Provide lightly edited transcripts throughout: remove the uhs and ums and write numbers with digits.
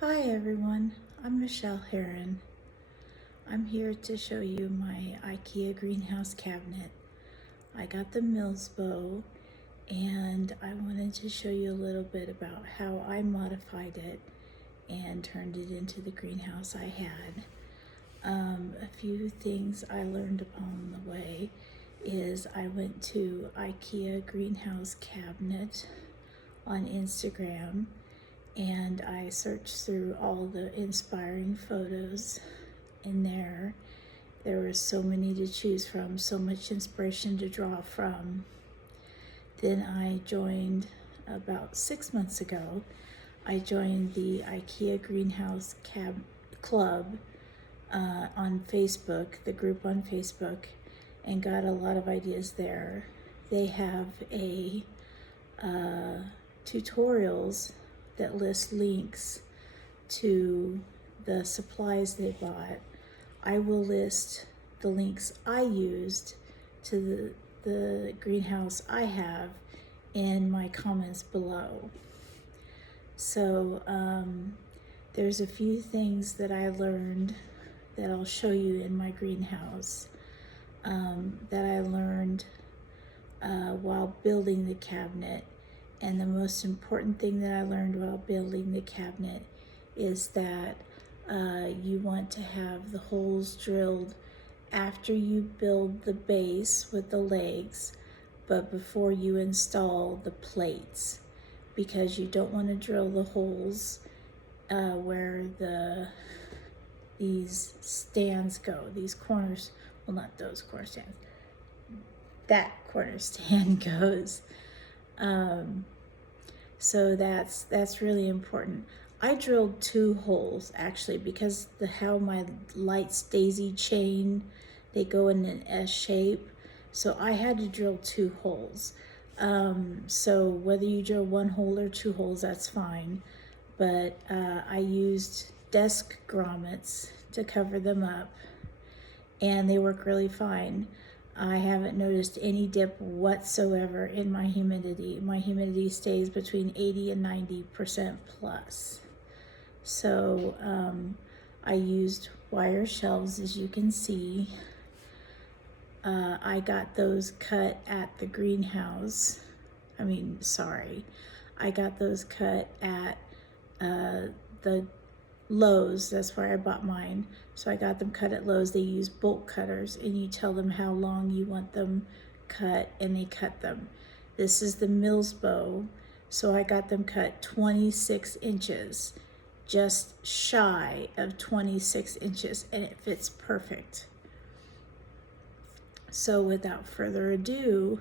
Hi everyone, I'm Michelle Heron. I'm here to show you my IKEA greenhouse cabinet. I got the Milsbo and I wanted to show you a little bit about how I modified it and turned it into the greenhouse I had. A few things I learned upon the way is I went to IKEA greenhouse cabinet on Instagram and I searched through all the inspiring photos in there. There were so many to choose from, so much inspiration to draw from. Then I joined, about 6 months ago, I joined the IKEA Greenhouse Club on Facebook, the group on Facebook, and got a lot of ideas there. They have a tutorials that list links to the supplies they bought. I will list the links I used to the greenhouse I have in my comments below. So there's a few things that I learned that I'll show you in my greenhouse that I learned while building the cabinet. And the most important thing that I learned while building the cabinet is that you want to have the holes drilled after you build the base with the legs, but before you install the plates, because you don't want to drill the holes where these stands go, these corners, well, not those corner stands, that corner stand goes. So that's really important. I drilled 2 holes actually because how my lights daisy chain, they go in an S shape. So I had to drill 2 holes. So whether you drill 1 hole or 2 holes, that's fine. But I used desk grommets to cover them up and they work really fine. I haven't noticed any dip whatsoever in my humidity. My humidity stays between 80 and 90% plus. So I used wire shelves, as you can see. I got those cut at the greenhouse. I got those cut at the Lowe's. That's where I bought mine. So I got them cut at Lowe's. They use bolt cutters and you tell them how long you want them cut and they cut them. This is the Milsbo. So I got them cut 26 inches, just shy of 26 inches, and it fits perfect. So without further ado,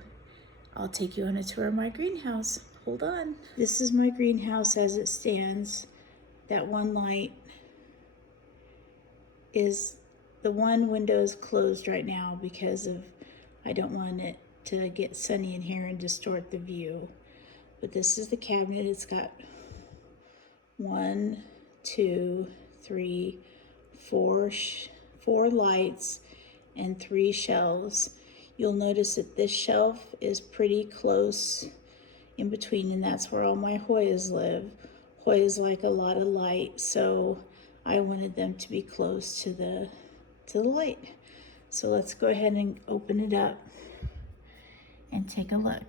I'll take you on a tour of my greenhouse. Hold on. This is my greenhouse as it stands. That one light is, the one window is closed right now because I don't want it to get sunny in here and distort the view. But this is the cabinet. It's got 1, 2, 3, 4 lights and 3 shelves. You'll notice that this shelf is pretty close in between, and that's where all my Hoyas live. Hoyas like a lot of light, so I wanted them to be close to the light. So let's go ahead and open it up and take a look.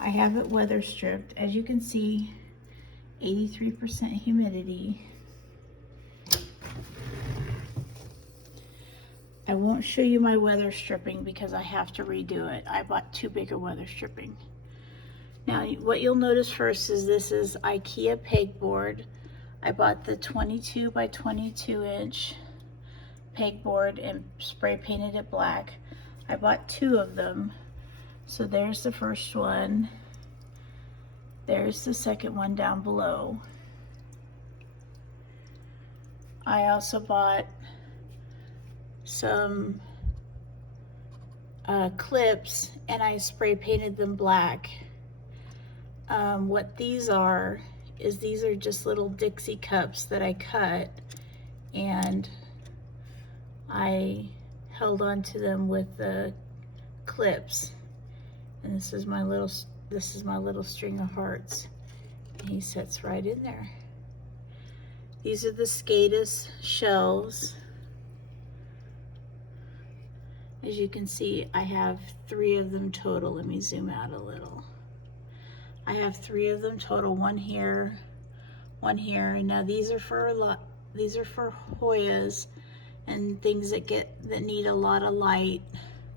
I have it weather stripped. As you can see, 83% humidity. I won't show you my weather stripping because I have to redo it. I bought too big a weather stripping. Now, what you'll notice first is this is IKEA Pegboard. I bought the 22 by 22 inch pegboard and spray painted it black. I bought 2 of them. So there's the first one. There's the second one down below. I also bought some clips and I spray painted them black. What these are is these are just little Dixie cups that I cut and I held onto them with the clips, and this is my little string of hearts. He sits right in there. These are the Scadis Shells. As you can see, I have 3 of them total. Let me zoom out a little. I have 3 of them total, one here, one here. And now these are for Hoyas and things that need a lot of light,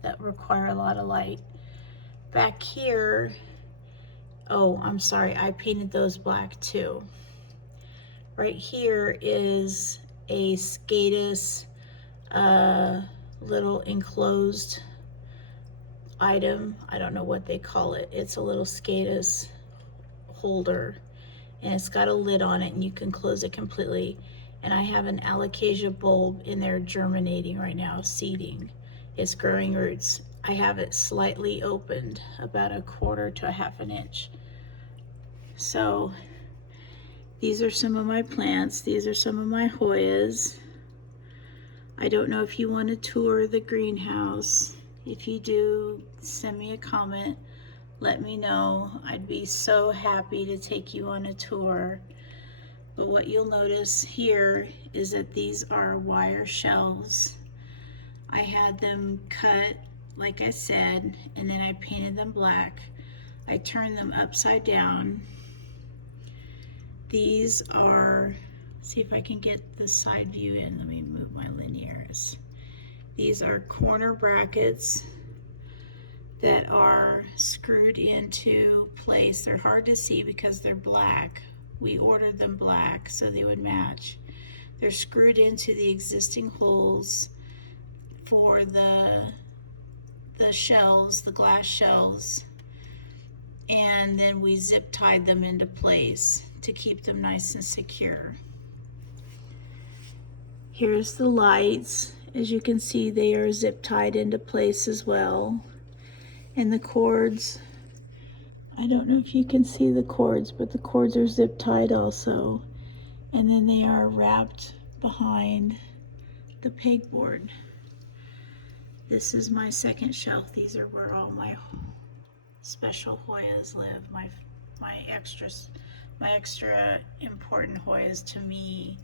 that require a lot of light. Back here, oh, I'm sorry, I painted those black too. Right here is a Skadis little enclosed item. I don't know what they call it. It's a little Skadis holder, and it's got a lid on it, and you can close it completely. And I have an alocasia bulb in there germinating right now, seeding. It's growing roots. I have it slightly opened, about 1/4 to 1/2 inch. So these are some of my plants. These are some of my Hoyas. I don't know if you want to tour the greenhouse. If you do, send me a comment. Let me know. I'd be so happy to take you on a tour. But what you'll notice here is that these are wire shelves. I had them cut, like I said, and then I painted them black. I turned them upside down. These are, see if I can get the side view in. Let me move my linears. These are corner brackets that are screwed into place. They're hard to see because they're black. We ordered them black so they would match. They're screwed into the existing holes for the shells, the glass shells, and then we zip tied them into place to keep them nice and secure. Here's the lights. As you can see, they are zip tied into place as well. And the cords, I don't know if you can see the cords, but the cords are zip tied also. And then they are wrapped behind the pegboard. This is my second shelf. These are where all my special Hoyas live, my extra important Hoyas to me.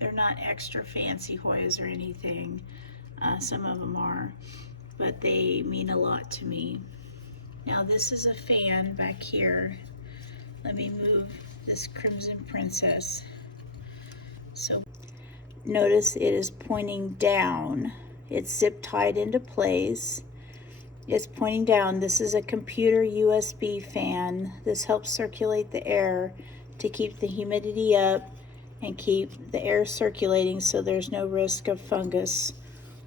They're not extra fancy Hoyas or anything. Some of them are, but they mean a lot to me. Now this is a fan back here. Let me move this Crimson Princess. So notice it is pointing down. It's zip tied into place. It's pointing down. This is a computer USB fan. This helps circulate the air to keep the humidity up and keep the air circulating so there's no risk of fungus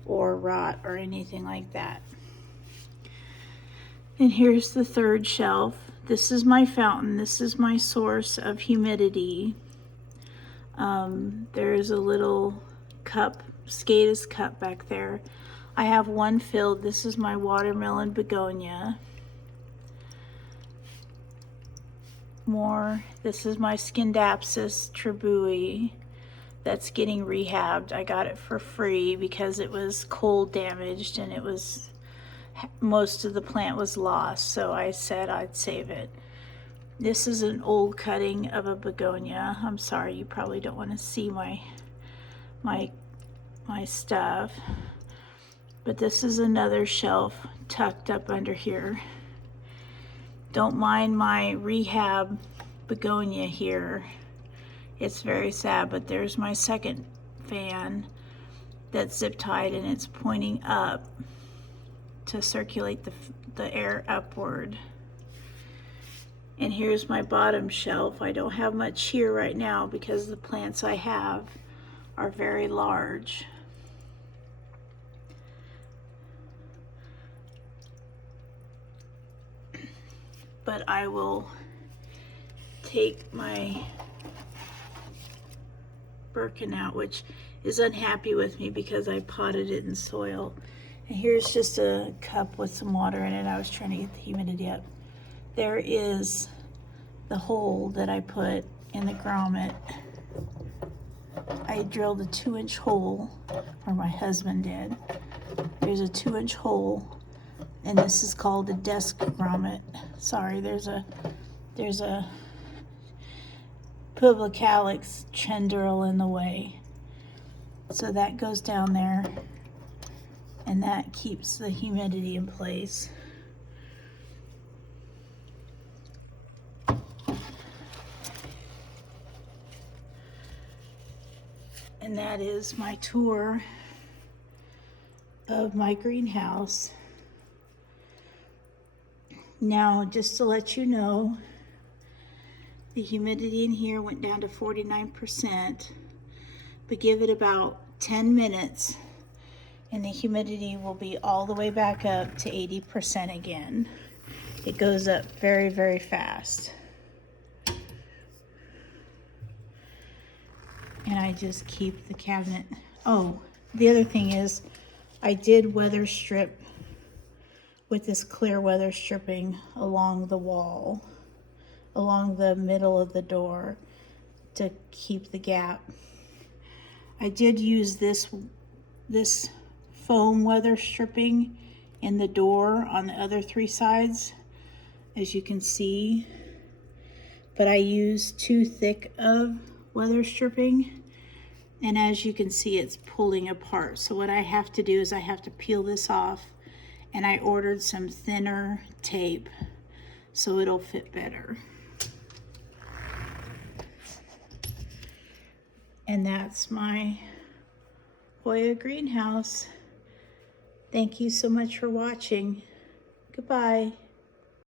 or rot or anything like that. And here's the third shelf. This is my fountain. This is my source of humidity. There is a little cup, Skadis cup back there. I have one filled. This is my watermelon begonia. More. This is my Scandapsis tribui that's getting rehabbed. I got it for free because it was cold damaged and it was, most of the plant was lost, so I said I'd save it. This is an old cutting of a begonia. I'm sorry, you probably don't want to see my stuff. But this is another shelf tucked up under here. Don't mind my rehab begonia here. It's very sad, but there's my second fan that's zip tied and it's pointing up to circulate the air upward. And here's my bottom shelf. I don't have much here right now because the plants I have are very large. But I will take my Birkin out, which is unhappy with me because I potted it in soil. And here's just a cup with some water in it. I was trying to get the humidity up. There is the hole that I put in the grommet. I drilled a 2-inch hole, or my husband did. There's a 2-inch hole, and this is called a desk grommet. Sorry, there's a Publicalyx chendural in the way. So that goes down there and that keeps the humidity in place. And that is my tour of my greenhouse. Now, just to let you know, the humidity in here went down to 49%, but give it about 10 minutes and the humidity will be all the way back up to 80% again. It goes up very, very fast. And I just keep the cabinet. Oh, the other thing is I did weather strip with this clear weather stripping along the wall, along the middle of the door to keep the gap. I did use this foam weather stripping in the door on the other 3 sides, as you can see, but I used too thick of weather stripping, and as you can see, it's pulling apart. So what I have to do is I have to peel this off, and I ordered some thinner tape so it'll fit better. And that's my Hoya greenhouse. Thank you so much for watching. Goodbye.